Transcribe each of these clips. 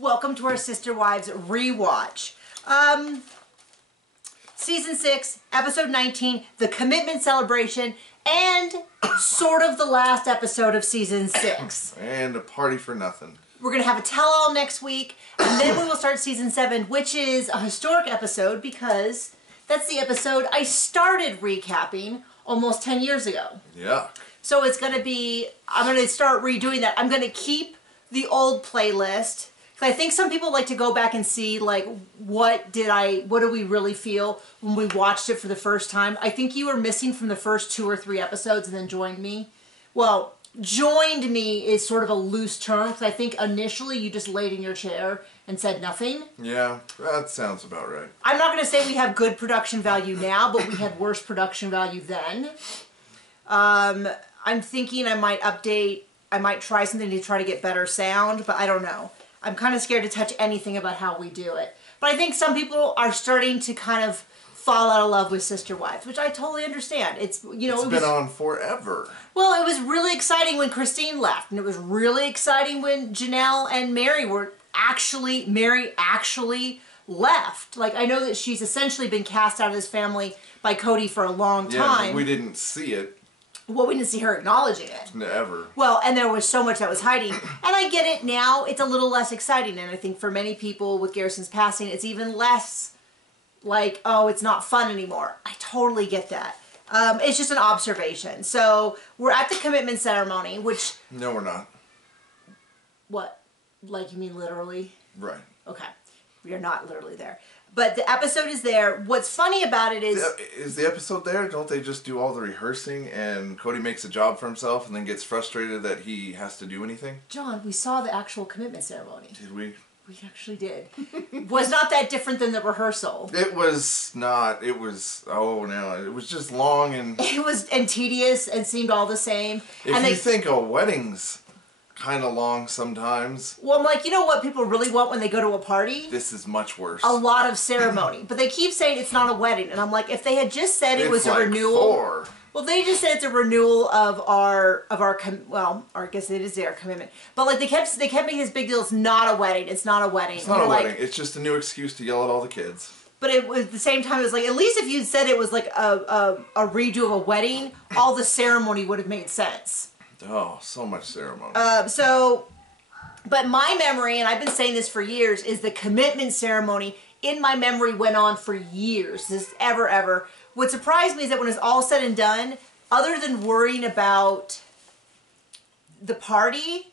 Welcome to our Sister Wives Rewatch. Season 6, Episode 19, the Commitment Celebration, and sort of the last episode of Season 6. And a party for nothing. We're going to have a tell-all next week, and then we will start Season 7, which is a historic episode because that's the episode I started recapping almost 10 years ago. Yeah. So it's going to be, I'm going to start redoing that. I'm going to keep the old playlist. I think some people like to go back and see, like, what do we really feel when we watched it for the first time. I think you were missing from the first 2 or 3 episodes and then joined me. Well, joined me is sort of a loose term, because I think initially you just laid in your chair and said nothing. Yeah, that sounds about right. I'm not going to say we have good production value now, but we had worse production value then. I'm thinking I might update, I might try something to try to get better sound, but I don't know. I'm kind of scared to touch anything about how we do it. But I think some people are starting to kind of fall out of love with Sister Wives, which I totally understand. It's, you know, it's been on forever. Well, it was really exciting when Christine left, and it was really exciting when Janelle and Mary actually left. Like, I know that she's essentially been cast out of this family by Cody for a long time. Yeah, we didn't see it. Well, we didn't see her acknowledging it. Never. Well, and there was so much that was hiding. And I get it now. It's a little less exciting. And I think for many people with Garrison's passing, it's even less like, oh, it's not fun anymore. I totally get that. It's just an observation. So we're at the commitment ceremony, which... No, we're not. What? Like, you mean literally? Right. Okay. We are not literally there. But the episode is there. What's funny about it is... Is the episode there? Don't they just do all the rehearsing and Cody makes a job for himself and then gets frustrated that he has to do anything? John, we saw the actual commitment ceremony. Did we? We actually did. Was not that different than the rehearsal. It was not. It was... Oh, no. It was just long and... It was and tedious and seemed all the same. If and you think a wedding's kind of long sometimes. Well, I'm like, you know what people really want when they go to a party? This is much worse. A lot of ceremony. But they keep saying it's not a wedding. And I'm like, if they had just said it was a renewal. 4. Well, they just said it's a renewal of our I guess it is their commitment. But like they kept making this big deal. It's not a wedding. It's not a wedding. It's not a wedding. It's just a new excuse to yell at all the kids. But it was at the same time. It was like, at least if you said it was like a redo of a wedding, all the ceremony would have made sense. Oh, so much ceremony. But my memory, and I've been saying this for years, is the commitment ceremony in my memory went on for years. This ever. What surprised me is that when it's all said and done, other than worrying about the party,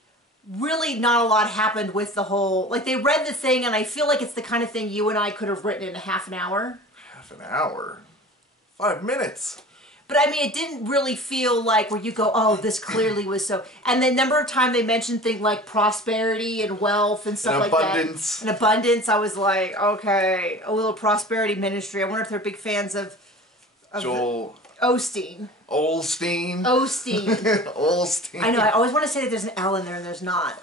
really not a lot happened with the whole, like they read the thing and I feel like it's the kind of thing you and I could have written in a half an hour. Half an hour? 5 minutes. But I mean, it didn't really feel like where you go, oh, this clearly was so. And the number of times they mentioned things like prosperity and wealth and stuff like abundance. that. And abundance. I was like, okay, a little prosperity ministry. I wonder if they're big fans of Joel Osteen. Osteen. I know. I always want to say that there's an L in there and there's not.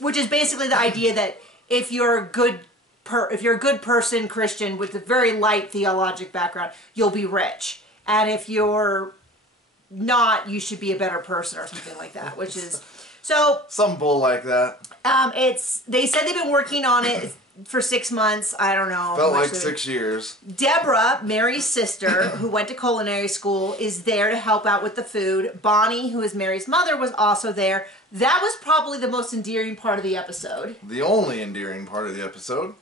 Which is basically the idea that if you're a good person, Christian, with a very light theologic background, you'll be rich. And if you're not, you should be a better person or something like that, which is, so. Some bull like that. They said they've been working on it for 6 months. I don't know. Felt like 6 years. Deborah, Mary's sister, who went to culinary school, is there to help out with the food. Bonnie, who is Mary's mother, was also there. That was probably the most endearing part of the episode. The only endearing part of the episode.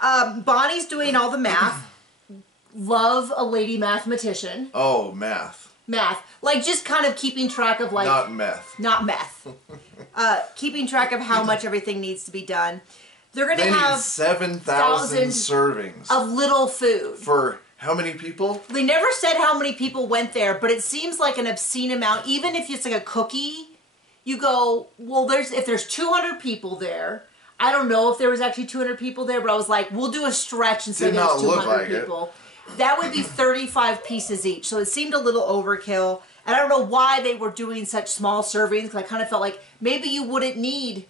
Bonnie's doing all the math. Love a lady mathematician. Oh, math. Math. Like, just kind of keeping track of, like... Not meth. Not meth. Keeping track of how much everything needs to be done. They're going to have... 7,000 servings. Of little food. For how many people? They never said how many people went there, but it seems like an obscene amount. Even if it's like a cookie, you go, well, if there's 200 people there... I don't know if there was actually 200 people there, but I was like, we'll do a stretch and say there's 200 people. That would be 35 pieces each. So it seemed a little overkill. And I don't know why they were doing such small servings, because I kind of felt like maybe you wouldn't need,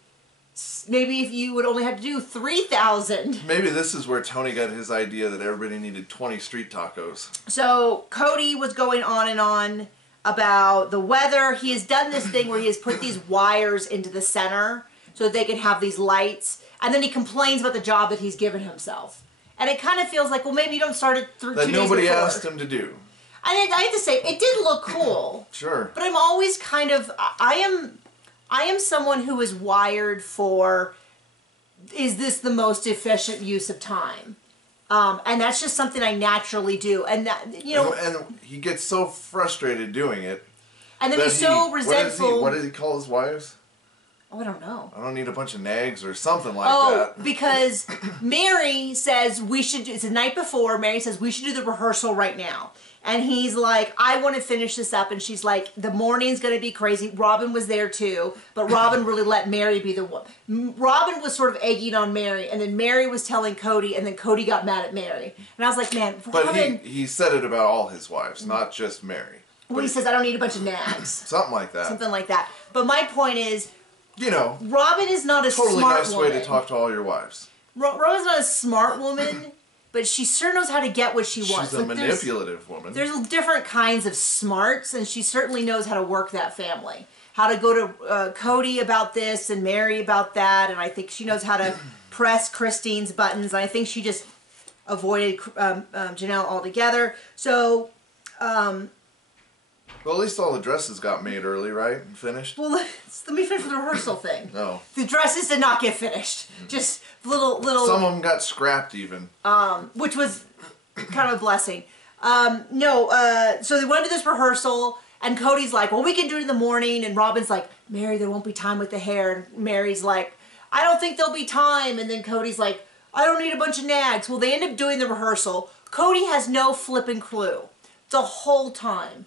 maybe if you would only have to do 3,000. Maybe this is where Tony got his idea that everybody needed 20 street tacos. So Cody was going on and on about the weather. He has done this thing where he has put these wires into the center so that they can have these lights. And then he complains about the job that he's given himself. And it kind of feels like, well, maybe you don't start it through 2 days before. That nobody asked him to do. I have to say, it did look cool. Sure. But I'm always kind of, I am someone who is wired for, is this the most efficient use of time? And that's just something I naturally do. And that, you know. And he gets so frustrated doing it. And then he's so resentful. What does he call his wives? Oh, I don't know. I don't need a bunch of nags or something like that. Oh, because Mary says we should do, it's the night before, Mary says we should do the rehearsal right now. And he's like, I want to finish this up. And she's like, the morning's going to be crazy. Robin was there too, but Robin really let Mary be the one. Robin was sort of egging on Mary, and then Mary was telling Cody, and then Cody got mad at Mary. And I was like, man, Robin... But he said it about all his wives, not just Mary. Well, he says, I don't need a bunch of nags. Something like that. Something like that. But my point is... You know... Robin is not a totally smart nice woman. way to talk to all your wives. Robin's not a smart woman... But she sure knows how to get what she wants. She's a manipulative woman. There's different kinds of smarts, and she certainly knows how to work that family. How to go to Cody about this and Mary about that, and I think she knows how to press Christine's buttons. And I think she just avoided Janelle altogether. So, well, at least all the dresses got made early, right? And finished? Well, let me finish the rehearsal thing. No. The dresses did not get finished. Just little... Some of them got scrapped even. Which was kind of a blessing. So they went to this rehearsal, and Cody's like, well, we can do it in the morning. And Robin's like, Mary, there won't be time with the hair. And Mary's like, I don't think there'll be time. And then Cody's like, I don't need a bunch of nags. Well, they end up doing the rehearsal. Cody has no flipping clue the whole time.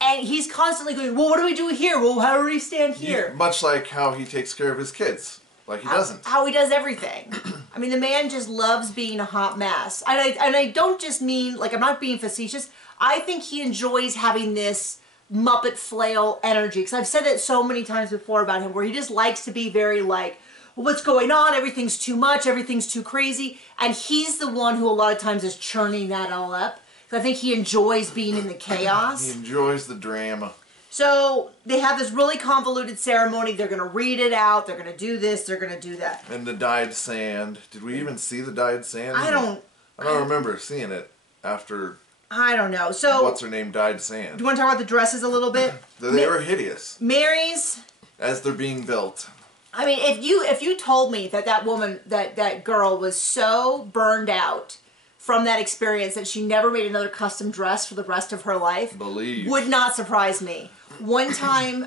And he's constantly going, well, what do we do here? Well, how do we stand here? Much like how he takes care of his kids. Like he doesn't. How he does everything. I mean, the man just loves being a hot mess. And I don't just mean, like, I'm not being facetious. I think he enjoys having this Muppet flail energy. Because I've said it so many times before about him, where he just likes to be very like, well, what's going on? Everything's too much. Everything's too crazy. And he's the one who a lot of times is churning that all up. I think he enjoys being in the chaos. He enjoys the drama. So they have this really convoluted ceremony. They're going to read it out. They're going to do this. They're going to do that. And the dyed sand. Did we even see the dyed sand? I don't remember seeing it after... I don't know. So what's her name dyed sand. Do you want to talk about the dresses a little bit? They were hideous. Mary's... As they're being built. I mean, if you told me that woman, that girl was so burned out from that experience that she never made another custom dress for the rest of her life, would not surprise me. One time,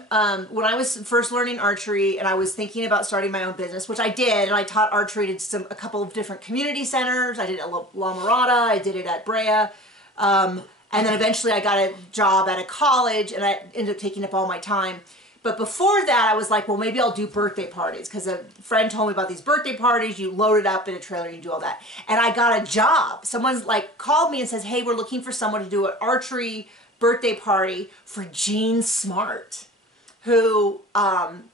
when I was first learning archery and I was thinking about starting my own business, which I did, and I taught archery to a couple of different community centers. I did it at La Mirada, I did it at Brea, and then eventually I got a job at a college, and I ended up taking up all my time. But before that, I was like, well, maybe I'll do birthday parties, because a friend told me about these birthday parties. You load it up in a trailer, you do all that. And I got a job. Someone's like called me and says, hey, we're looking for someone to do an archery birthday party for Jean Smart, who,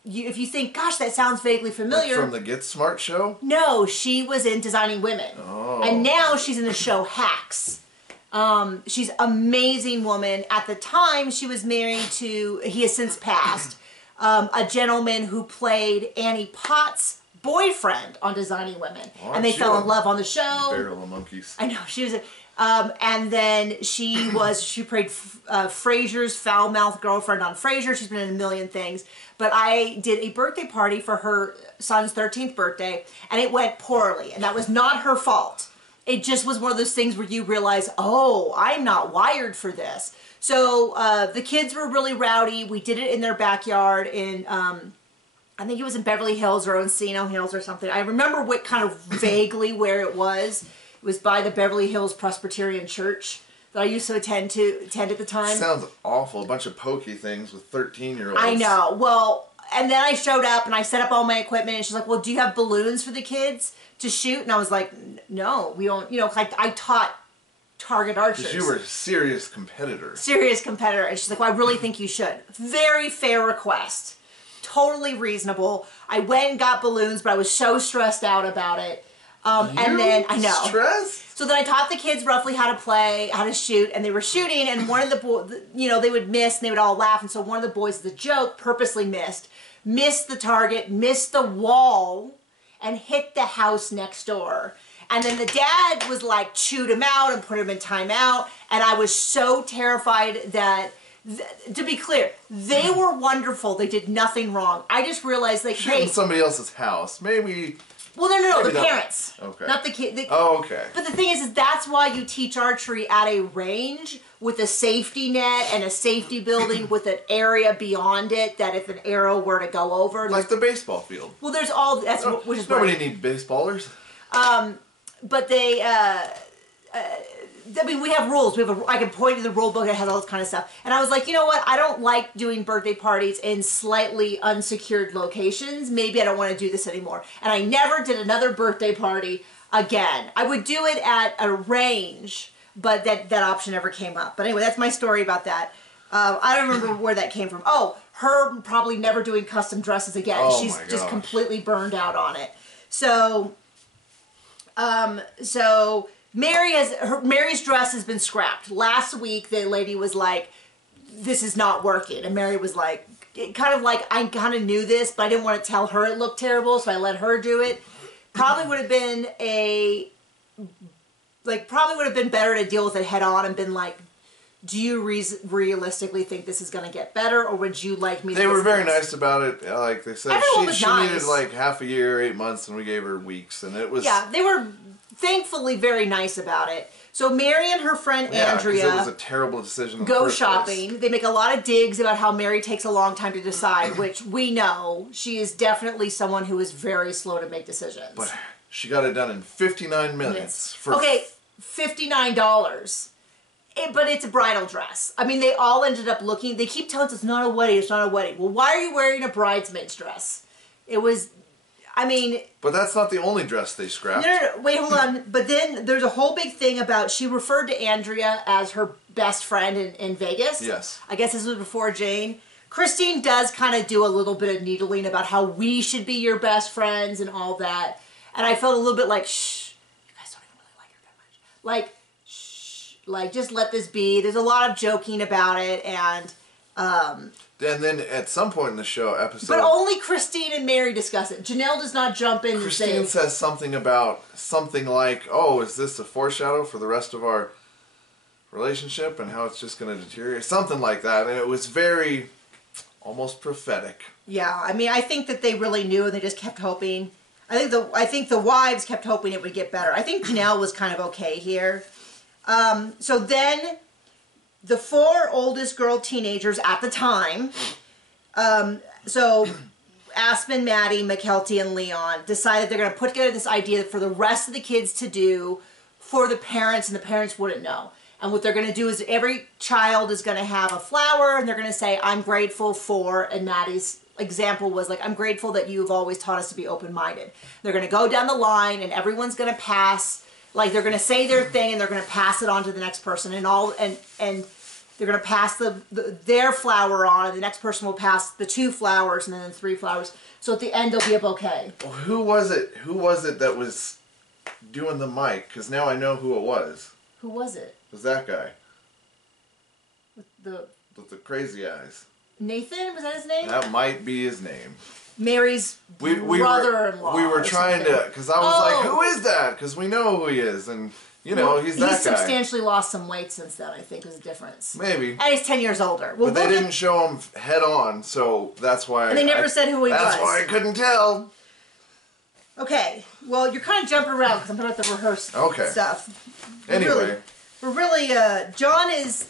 if you think, gosh, that sounds vaguely familiar. Like from the Get Smart show? No, she was in Designing Women. Oh. And now she's in the show Hacks. She's an amazing woman. At the time, she was married to, he has since passed, a gentleman who played Annie Potts' boyfriend on Designing Women. Oh, and they fell in love on the show. Barrel of monkeys. I know, she was and then she played Frasier's foul-mouthed girlfriend on Frasier. She's been in a million things. But I did a birthday party for her son's 13th birthday, and it went poorly. And that was not her fault. It just was one of those things where you realize, oh, I'm not wired for this. So the kids were really rowdy. We did it in their backyard in, I think it was in Beverly Hills or Encino Hills or something. I remember what kind of vaguely where it was. It was by the Beverly Hills Presbyterian Church that I used to attend at the time. Sounds awful. A bunch of pokey things with 13-year-olds. I know. Well, and then I showed up and I set up all my equipment, and she's like, well, do you have balloons for the kids to shoot? And I was like, no, we don't, I taught target archers. Because you were a serious competitor. Serious competitor. And she's like, well, I really think you should. Very fair request. Totally reasonable. I went and got balloons, but I was so stressed out about it. And then, I know. Stressed? So then I taught the kids roughly how to play, how to shoot, and they were shooting, and one of the boys, they would miss, and they would all laugh, and so one of the boys, the joke, purposely missed the target, missed the wall, and hit the house next door. And then the dad was like, chewed him out and put him in timeout. And I was so terrified that, to be clear, they were wonderful. They did nothing wrong. I just realized, like, Shooting hey, somebody else's house, maybe. well, no, maybe the not. parents, Okay. not the kid. Oh, okay. But the thing is that's why you teach archery at a range with a safety net and a safety building with an area beyond it that if an arrow were to go over, Like the baseball field. well, there's all that's which is Nobody right. needs baseballers. But they, I mean, we have rules. I can point to the rule book that has all this kind of stuff. And I was like, you know what? I don't like doing birthday parties in slightly unsecured locations. Maybe I don't want to do this anymore. And I never did another birthday party again. I would do it at a range, but that option never came up. But anyway, that's my story about that. I don't remember where that came from. Oh, her probably never doing custom dresses again. Oh, She's my just gosh. completely burned out on it. So Mary's dress has been scrapped. Last week, the lady was like, "This is not working," and Mary was like, kind of like, "I kind of knew this, but I didn't want to tell her it looked terrible, so I let her do it." Probably would have been better to deal with it head on and been like, "Do you realistically think this is going to get better, or would you like me?" They were very nice about it. Like they said, Everyone was she nice. needed like half a year, 8 months, and we gave her weeks, and it was Yeah, they were thankfully very nice about it. So Mary and her friend 'cause Andrea it was a terrible decision. In the go first shopping. place. They make a lot of digs about how Mary takes a long time to decide, which we know she is definitely someone who is very slow to make decisions. But she got it done in 59 minutes. For Okay, $59. But it's a bridal dress. I mean, they all ended up looking. They keep telling us it's not a wedding. It's not a wedding. Well, why are you wearing a bridesmaid's dress? It was. I mean, But that's not the only dress they scrapped. no, wait, hold on. But then there's a whole big thing about she referred to Andrea as her best friend in Vegas. Yes. I guess this was before Jane. Christine does kind of do a little bit of needling about how we should be your best friends and all that. And I felt a little bit like, shh, you guys don't even really like her that much. Like, shh, like just let this be. There's a lot of joking about it, and then at some point in the show episode, but only Christine and Mary discuss it. Janelle does not jump in Christine and say, says something about something like, "Oh, is this a foreshadow for the rest of our relationship and how it's just going to deteriorate?" Something like that, and it was very almost prophetic. yeah, I mean, I think that they really knew and they just kept hoping. I think the wives kept hoping it would get better. I think Janelle was kind of okay here. So then the 4 oldest girl teenagers at the time, so Aspen, Maddie, McKelty, and Leon decided they're going to put together this idea for the rest of the kids to do for the parents, and the parents wouldn't know. And what they're going to do is every child is going to have a flower, and they're going to say, "I'm grateful for," and Maddie's example was like, "I'm grateful that you've always taught us to be open-minded." They're going to go down the line, and everyone's going to pass, like they're going to say their thing, and they're going to pass it on to the next person, and they're going to pass their flower on, and the next person will pass the 2 flowers, and then 3 flowers. So at the end, there'll be a bouquet. Well, who was it? Who was it that was doing the mic? Because now I know who it was. Who was it? It was that guy The with the crazy eyes. Nathan? Was that his name? That might be his name. Mary's brother-in-law. We were or trying something. to, because I was like, "Who is that?" Because we know who he is, and you know he's that guy. He's substantially lost some weight since then, I think, is the difference. Maybe. And he's 10 years older. Well, But they didn't show him head on, so that's why. And they never said who he was. That's why I couldn't tell. Okay, well, you're kind of jumping around because I'm talking about the rehearsal stuff. Anyway. We're really,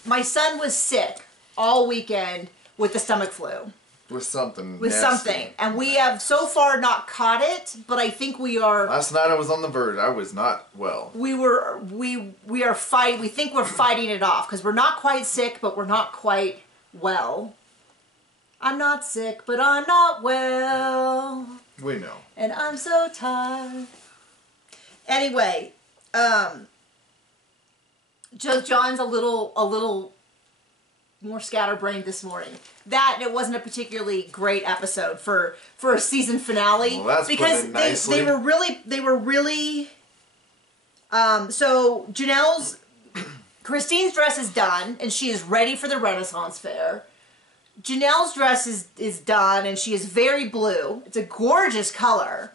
my son was sick all weekend with the stomach flu. With something. With nasty. something. And we have so far not caught it, but I think we are. Last night I was on the verge. I was not well. We are fighting. We think we're fighting it off because we're not quite sick, but we're not quite well. I'm not sick, but I'm not well. We know. And I'm so tired. Anyway, John's a little more scatterbrained this morning. That and it wasn't a particularly great episode for a season finale. Well, that's because putting it nicely. they were really so Christine's dress is done and she is ready for the Renaissance Fair. Janelle's dress is done and she is very blue. It's a gorgeous color.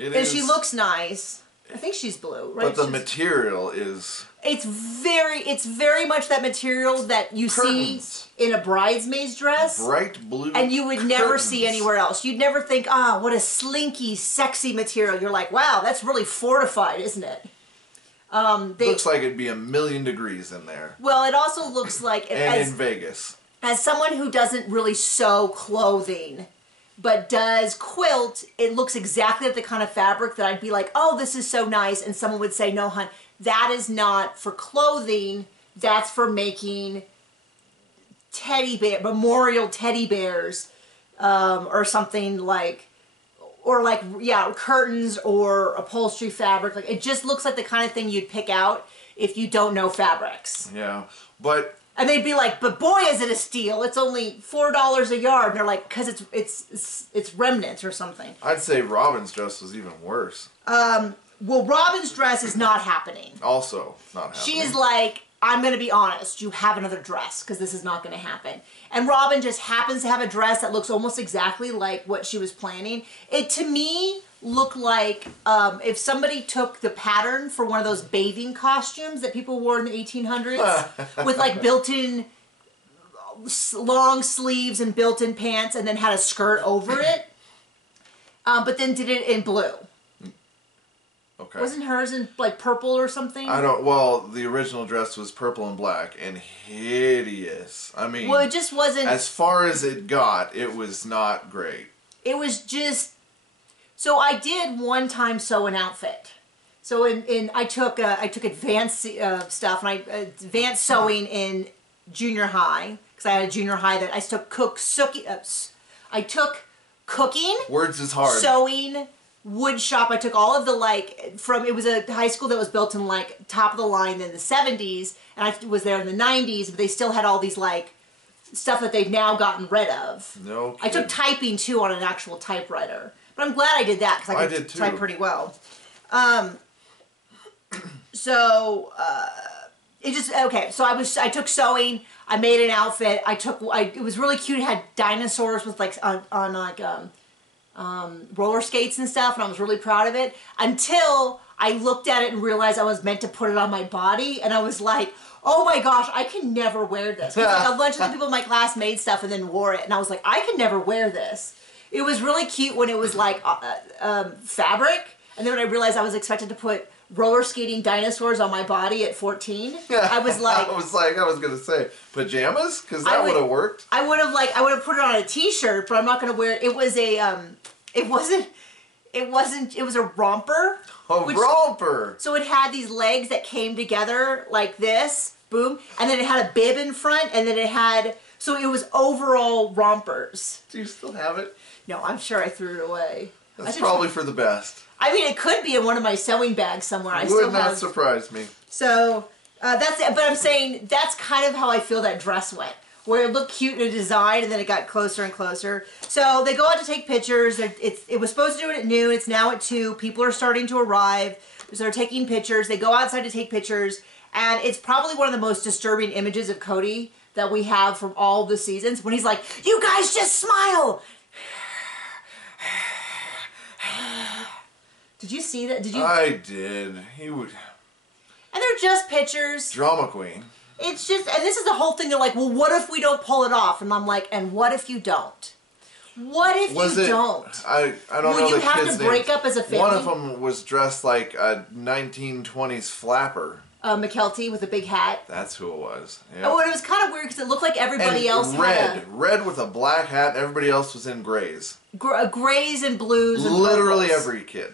And she looks nice. I think she's blue, right? But the material is... It's very much that material that you curtains. see in a bridesmaid's dress. Bright blue and you would curtains. never see anywhere else. You'd never think, what a slinky, sexy material. You're like, wow, that's really fortified, isn't it? Looks like it'd be 1,000,000 degrees in there. Well, it also looks like... And in Vegas. As someone who doesn't really sew clothing, but does quilt, it looks exactly like the kind of fabric that I'd be like, oh, this is so nice. And someone would say, no, hon, that is not for clothing. That's for making memorial teddy bears, or something like, curtains or upholstery fabric. Like, it just looks like the kind of thing you'd pick out if you don't know fabrics. Yeah, but... And they'd be like, but boy, is it a steal. It's only $4 a yard. And they're like, because it's remnants or something. I'd say Robin's dress was even worse. Well, Robin's dress is not happening. Also not happening. She is like, I'm going to be honest, you have another dress because this is not going to happen. And Robin just happens to have a dress that looks almost exactly like what she was planning. It, to me, looked like if somebody took the pattern for one of those bathing costumes that people wore in the 1800s with like built-in long sleeves and built-in pants and then had a skirt over it, but then did it in blue. Okay. Wasn't hers in like purple or something? Well, the original dress was purple and black and hideous. I mean, well, it just wasn't. As far as it got, it was not great. It was just. So I did one time sew an outfit. So I took advanced stuff, and I advanced sewing in junior high because I had a junior high that I took I took cooking. Words is hard. Sewing. Wood shop. I took all of the it was a high school that was built in like top of the line in the 70s, and I was there in the 90s, but they still had all these like stuff that they've now gotten rid of. No kidding. I took typing too on an actual typewriter, but I'm glad I did that because I could type pretty well. It just okay. So I took sewing. I made an outfit. It was really cute. It had dinosaurs with like roller skates and stuff, and I was really proud of it until I looked at it and realized I was meant to put it on my body, and I was like, oh my gosh, I can never wear this. Like a bunch of the people in my class made stuff and then wore it, and I was like, I can never wear this. It was really cute when it was like fabric, and then when I realized I was expected to put roller skating dinosaurs on my body at 14, I was like... I was going to say, pajamas? Because that would have worked. I would have put it on a t-shirt, but I'm not going to wear it. It was a romper. Romper! So it had these legs that came together like this, boom, and then it had a bib in front, and then it had... So it was overall rompers. Do you still have it? No, I'm sure I threw it away. That's probably for the best. I mean, it could be in one of my sewing bags somewhere. It would not surprise me. So, that's it. But I'm saying that's kind of how I feel that dress went. Where it looked cute in a design, and then it got closer and closer. So, they go out to take pictures. It was supposed to do it at noon. It's now at 2. People are starting to arrive. So, they're taking pictures. They go outside to take pictures. And it's probably one of the most disturbing images of Cody that we have from all the seasons. When he's like, you guys just smile! Did you see that? Did you? I did. He would. And they're just pictures. Drama queen. It's just, and this is the whole thing. They're like, well, what if we don't pull it off? And I'm like, and what if you don't? What if you don't? I don't know. Will you have to break up as a family? One of them was dressed like a 1920s flapper. McKelty with a big hat. That's who it was. Yeah. Oh, and it was kind of weird because it looked like everybody else had red with a black hat. Everybody else was in grays. Grays and blues. And literally purples. Every kid.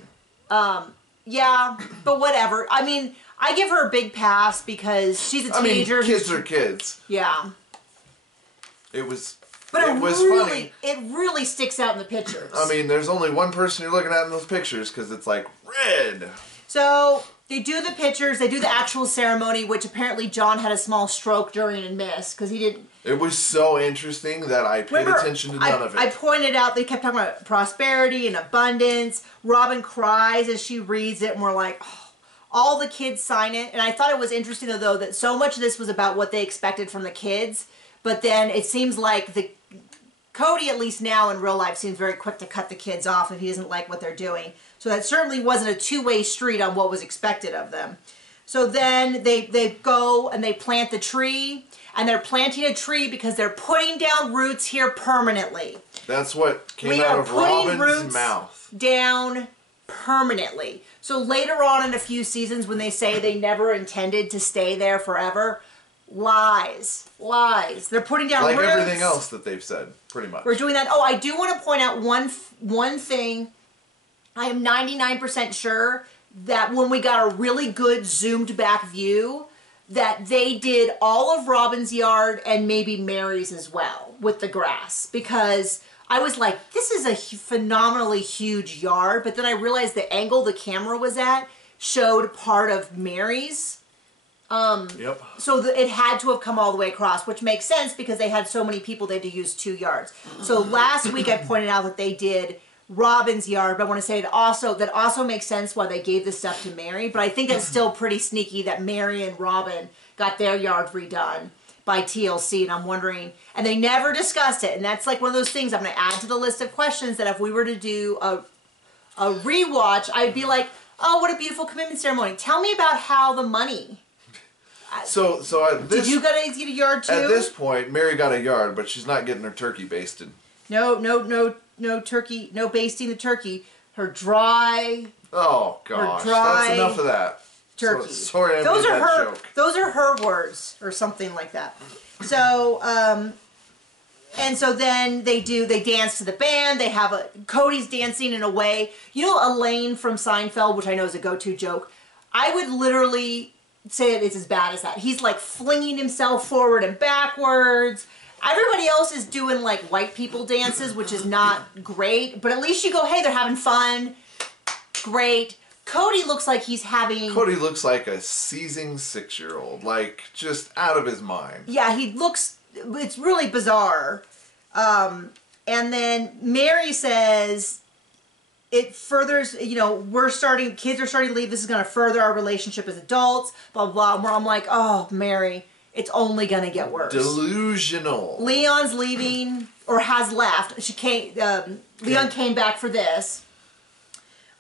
Yeah, but whatever. I mean, I give her a big pass because she's a teenager. Kids are kids. Yeah. It was. But it was really, funny. It really sticks out in the pictures. I mean, there's only one person you're looking at in those pictures because it's like red. So they do the pictures. They do the actual ceremony, which apparently John had a small stroke during and missed because he didn't. It was so interesting that I paid attention to none of it. I pointed out they kept talking about prosperity and abundance. Robin cries as she reads it, and we're like, oh, all the kids sign it. And I thought it was interesting, though, that so much of this was about what they expected from the kids. But then it seems like Cody, at least now in real life, seems very quick to cut the kids off if he doesn't like what they're doing. So that certainly wasn't a two-way street on what was expected of them. So then they go and they plant the tree, and they're planting a tree because they're putting down roots here permanently. That's what came out of Robin's mouth. Down permanently. So later on in a few seasons when they say they never intended to stay there forever, lies. They're putting down roots. Like everything else that they've said, pretty much. We're doing that. Oh, I do want to point out one thing. I am 99% sure that when we got a really good zoomed back view, that they did all of Robin's yard and maybe Mary's as well with the grass, because I was like, this is a phenomenally huge yard, but then I realized the angle the camera was at showed part of Mary's. Yep. So it had to have come all the way across, which makes sense because they had so many people they had to use 2 yards. So last week I pointed out that they did Robin's yard, but I want to say that also makes sense why they gave this stuff to Mary, but I think that's still pretty sneaky that Mary and Robin got their yards redone by TLC, and I'm wondering, and they never discussed it, and that's like one of those things I'm going to add to the list of questions that if we were to do a rewatch, I'd be like, oh, what a beautiful commitment ceremony. Tell me about how the money... So at this, did you guys get a yard too? At this point, Mary got a yard, but she's not getting her turkey basted. No turkey, no basting the turkey. Her dry. Oh gosh, that's enough of that. Turkey. Sorry, those are her. Joke. Those are her words, or something like that. So, and so then they dance to the band. They have Cody's dancing in a way. You know, Elaine from Seinfeld, which I know is a go-to joke. I would literally say it's as bad as that. He's like flinging himself forward and backwards. Everybody else is doing like white people dances, which is not great, but at least you go, hey, they're having fun. Great. Cody looks like he's having... Cody looks like a seizing 6-year-old, like just out of his mind. Yeah, he looks... It's really bizarre. And then Mary says... It furthers, you know, kids are starting to leave. This is going to further our relationship as adults, blah, blah, blah. I'm like, oh, Mary, it's only going to get worse. Delusional. Leon's leaving, or has left. Leon came back for this.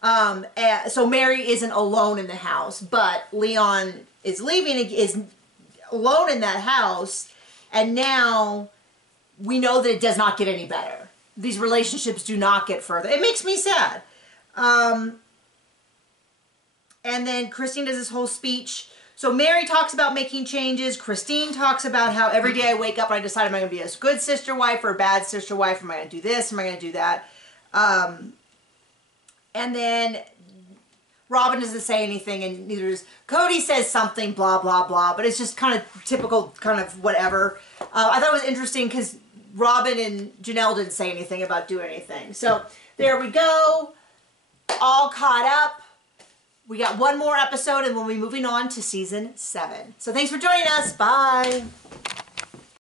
So Mary isn't alone in the house, but Leon is leaving, is alone in that house, and now we know that it does not get any better. These relationships do not get further. It makes me sad. And then Christine does this whole speech. So Mary talks about making changes. Christine talks about how every day I wake up and I decide, am I going to be a good sister wife or a bad sister wife? Am I going to do this? Am I going to do that? And then Robin doesn't say anything, and neither does Cody. Says something, blah, blah, blah. But it's just kind of typical, kind of whatever. I thought it was interesting because Robin and Janelle didn't say anything about doing anything. So there we go. All caught up. We got one more episode and we'll be moving on to season 7. So thanks for joining us. Bye.